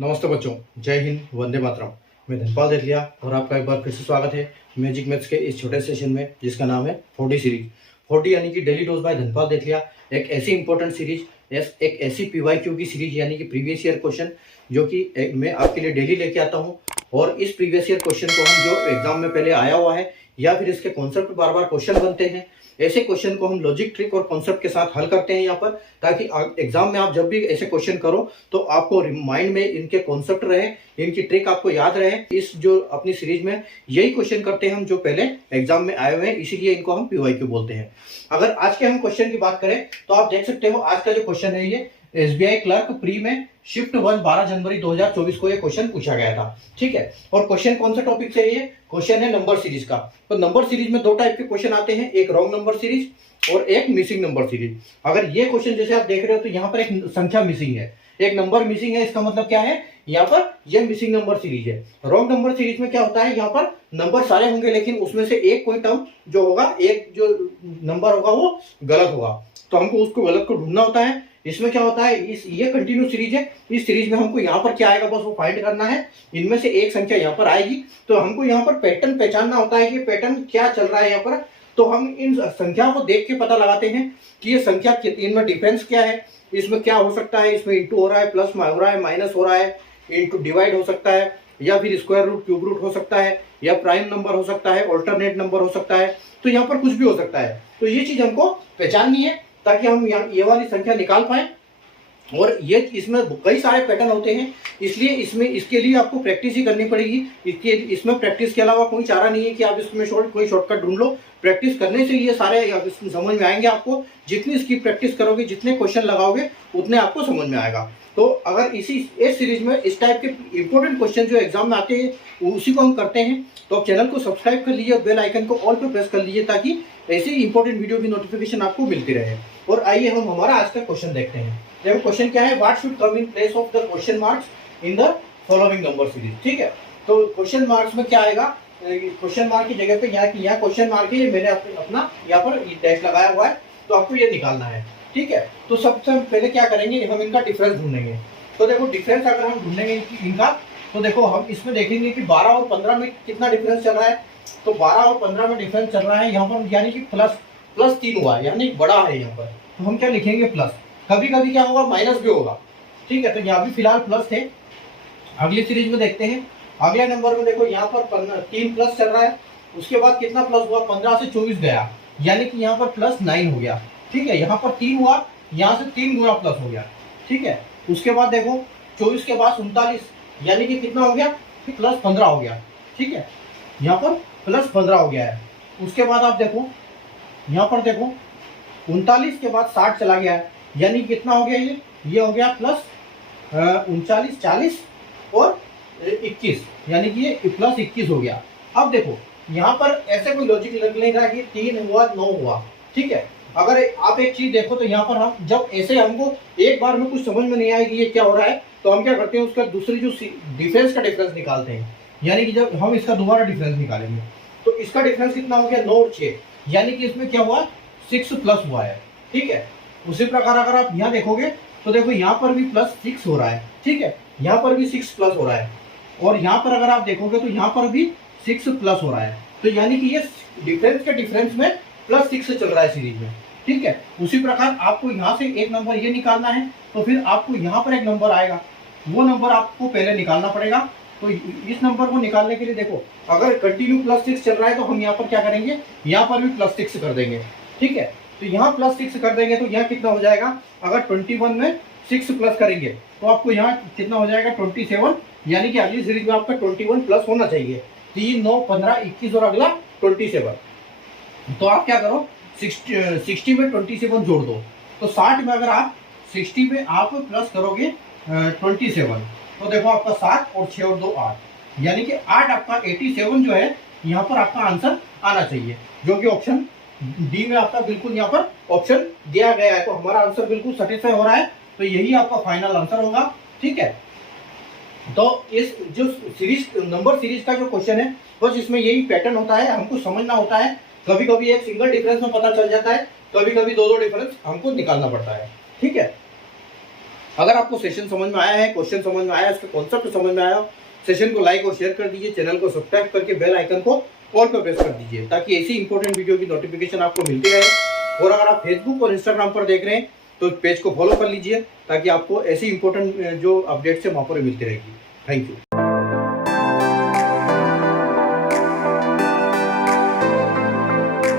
नमस्ते बच्चों, जय हिंद, वंदे मातरम। मैं धनपाल देथलिया और आपका एक बार फिर से स्वागत है मैजिक मैथ्स के इस छोटे सेशन में, जिसका नाम है 4D सीरीज। 4D यानी कि डेली डोज बाय धनपाल देथलिया। एक ऐसी इंपॉर्टेंट सीरीज, एक ऐसी पीवाईक्यू की सीरीज यानी कि प्रीवियस ईयर क्वेश्चन, जो कि मैं आपके लिए डेली लेके आता हूँ। और इस प्रीवियस ईयर क्वेश्चन को हम जो एग्जाम में पहले आया हुआ है या फिर इसके कॉन्सेप्ट बार बार क्वेश्चन बनते हैं, ऐसे क्वेश्चन को हम लॉजिक, ट्रिक और कॉन्सेप्ट के साथ हल करते हैं यहाँ पर, ताकि एग्जाम में आप जब भी ऐसे क्वेश्चन करो तो आपको माइंड में इनके कॉन्सेप्ट रहे, इनकी ट्रिक आपको याद रहे। इस जो अपनी सीरीज में यही क्वेश्चन करते हैं हम जो पहले एग्जाम में आए हुए हैं, इसीलिए इनको हम पीवाईक्यू बोलते हैं। अगर आज के हम क्वेश्चन की बात करें तो आप देख सकते हो आज का जो क्वेश्चन है ये एसबीआई क्लर्क प्री में शिफ्ट 1 12 जनवरी 2024 को ये क्वेश्चन पूछा गया था। ठीक है, और क्वेश्चन कौन सा टॉपिक से है? ये क्वेश्चन है नंबर सीरीज का। तो नंबर सीरीज में दो टाइप के क्वेश्चन आते हैं, एक रॉन्ग नंबर सीरीज और एक मिसिंग नंबर सीरीज। अगर ये क्वेश्चन जैसे आप देख रहे हो तो यहाँ पर एक संख्या मिसिंग है, एक नंबर मिसिंग है। इसका मतलब क्या है? यहाँ पर ये मिसिंग नंबर सीरीज है। रॉन्ग नंबर सीरीज में क्या होता है, यहाँ पर नंबर सारे होंगे लेकिन उसमें से एक कोई टर्म जो होगा, एक जो नंबर होगा वो गलत होगा, तो हमको उसको गलत को ढूंढना होता है। इसमें क्या होता है, ये कंटिन्यू सीरीज है, इस सीरीज में हमको यहाँ पर क्या आएगा बस वो फाइंड करना है। इनमें से एक संख्या यहाँ पर आएगी, तो हमको यहाँ पर पैटर्न पहचानना होता है कि पैटर्न क्या चल रहा है यहाँ पर। तो हम इन संख्या को देख के पता लगाते हैं कि ये संख्या, इनमें डिफरेंस क्या है, इसमें क्या हो सकता है, इसमें इंटू हो रहा है, प्लस हो रहा है, माइनस हो रहा है, इंटू डिवाइड हो सकता है, या फिर स्क्वायर रूट, क्यूब रूट हो सकता है, या प्राइम नंबर हो सकता है, ऑल्टरनेट नंबर हो सकता है। तो यहाँ पर कुछ भी हो सकता है। तो ये चीज हमको पहचाननी है ताकि हम ये वाली संख्या निकाल पाए। और ये इसमें कई सारे पैटर्न होते हैं, इसलिए इसके लिए आपको प्रैक्टिस ही करनी पड़ेगी। इसमें प्रैक्टिस के अलावा कोई चारा नहीं है कि आप इसमें कोई शॉर्टकट ढूंढ लो। प्रैक्टिस करने से ये सारे समझ में आएंगे आपको। जितनी इसकी प्रैक्टिस करोगे, जितने क्वेश्चन लगाओगे, उतने आपको समझ में आएगा। तो अगर इस सीरीज में इस टाइप के इंपॉर्टेंट क्वेश्चन जो एग्जाम में आते हैं उसी को हम करते हैं, तो आप चैनल को सब्सक्राइब कर लीजिए और बेल आइकन को ऑल पे प्रेस कर लीजिए ताकि ऐसी इंपॉर्टेंट वीडियो की नोटिफिकेशन आपको मिलती रहे। और आइए हम हमारा आज का क्वेश्चन देखते हैं। देखो क्वेश्चन क्या है, what should come in place of the question marks in the following number series. ठीक है, तो क्वेश्चन मार्क्स में क्या आएगा, क्वेश्चन मार्क की जगह पे यहाँ क्वेश्चन मार्क है, मैंने अपना यहाँ पर डैश लगाया हुआ है, तो आपको ये निकालना है। ठीक है, तो सबसे पहले क्या करेंगे, हम इनका डिफरेंस ढूंढेंगे। तो देखो डिफरेंस अगर हम ढूंढेंगे इनका, तो देखो हम इसमें देखेंगे कि 12 और 15 में कितना डिफरेंस चल रहा है। तो 12 और 15 में डिफरेंस चल रहा है यहाँ पर, यानी कि प्लस 3 हुआ है, यानी बड़ा है यहाँ पर। तो हम क्या लिखेंगे, प्लस। कभी कभी क्या होगा, माइनस भी होगा। ठीक है, तो यहाँ भी फिलहाल प्लस थे। अगली सीरीज में देखते हैं, अगले नंबर में देखो यहाँ पर 3 प्लस चल रहा है, उसके बाद कितना प्लस हुआ, 15 से 24 गया, यानी कि यहाँ पर प्लस 9 हो गया। ठीक है, यहाँ पर 3 हुआ, यहाँ से 3 गुना प्लस हो गया। ठीक है, उसके बाद देखो 24 के बाद 39, यानी कि कितना हो गया, प्लस 15 हो गया। ठीक है, यहाँ पर प्लस 15 हो गया है। उसके बाद आप देखो यहाँ पर देखो 39 के बाद 60 चला गया है, यानी कितना हो गया, ये हो गया प्लस 39, 40 और 21, यानी कि ये प्लस 21 हो गया। अब देखो यहाँ पर ऐसे कोई लॉजिक लग नहीं रहा कि 3 हुआ 9 हुआ। ठीक है, अगर आप एक चीज देखो तो यहाँ पर हम जब ऐसे हमको एक बार में कुछ समझ में नहीं आएगी ये क्या हो रहा है, तो हम क्या करते हैं, उसका दूसरी जो डिफरेंस का डिफरेंस निकालते हैं। यानी कि जब हम इसका दोबारा डिफरेंस निकालेंगे तो इसका डिफरेंस कितना हो गया, 9 और 6, यानी कि इसमें क्या हुआ, 6 प्लस हुआ है। ठीक है, उसी प्रकार अगर आप यहाँ देखोगे तो देखो यहाँ पर भी प्लस 6 हो रहा है। ठीक है, यहाँ पर भी 6 प्लस हो रहा है, और यहाँ पर अगर आप देखोगे तो यहाँ पर भी 6 प्लस हो रहा है। तो यानी कि ये डिफरेंस के डिफरेंस में प्लस 6 से चल रहा है सीरीज में। ठीक है, उसी प्रकार आपको यहाँ से एक नंबर ये निकालना है, तो फिर आपको यहाँ पर एक नंबर आएगा, वो नंबर आपको पहले निकालना पड़ेगा। तो इस नंबर को निकालने के लिए देखो, अगर कंटिन्यू प्लस 6 चल रहा है तो हम यहाँ पर क्या करेंगे, यहाँ पर भी प्लस 6 कर देंगे। ठीक है, तो यहाँ प्लस 6 कर देंगे तो यहाँ कितना हो जाएगा, अगर 21 में 6 प्लस करेंगे तो आपको यहाँ कितना हो जाएगा, 27, यानी कि अगली सीरीज में आपका 21 प्लस होना चाहिए। 3, 9, 15, 21 और अगला 27। तो आप क्या करो, 60 में 27 जोड़ दो, तो 60 में अगर आप 60 में आप प्लस करोगे 27, तो देखो आपका 7 और 6 और 2 8, यानी कि 8 आपका 87 जो है यहाँ पर आपका आंसर आना चाहिए, जो कि ऑप्शन डी में आपका बिल्कुल यहाँ पर ऑप्शन दिया गया है। तो हमारा आंसर बिल्कुल सेटिस्फाई हो रहा है, तो यही आपका फाइनल आंसर होगा। ठीक है, तो इस जो सीरीज नंबर सीरीज का जो क्वेश्चन है, बस इसमें यही पैटर्न होता है, हमको समझना होता है। कभी कभी एक सिंगल डिफरेंस में पता चल जाता है, कभी कभी दो डिफरेंस हमको निकालना पड़ता है। ठीक है, अगर आपको सेशन समझ में आया है, क्वेश्चन समझ में आया है, इसका कॉन्सेप्ट समझ में आया हो, सेशन को लाइक और शेयर कर दीजिए, चैनल को सब्सक्राइब करके बेल आइकन को ऑल पर प्रेस कर दीजिए ताकि ऐसी इंपॉर्टेंट वीडियो की नोटिफिकेशन आपको मिलती रहे। और अगर आप फेसबुक और इंस्टाग्राम पर देख रहे हैं तो पेज को फॉलो कर लीजिए ताकि आपको ऐसी इंपॉर्टेंट जो अपडेट्स है वहाँ पर मिलती रहेगी। Thank you.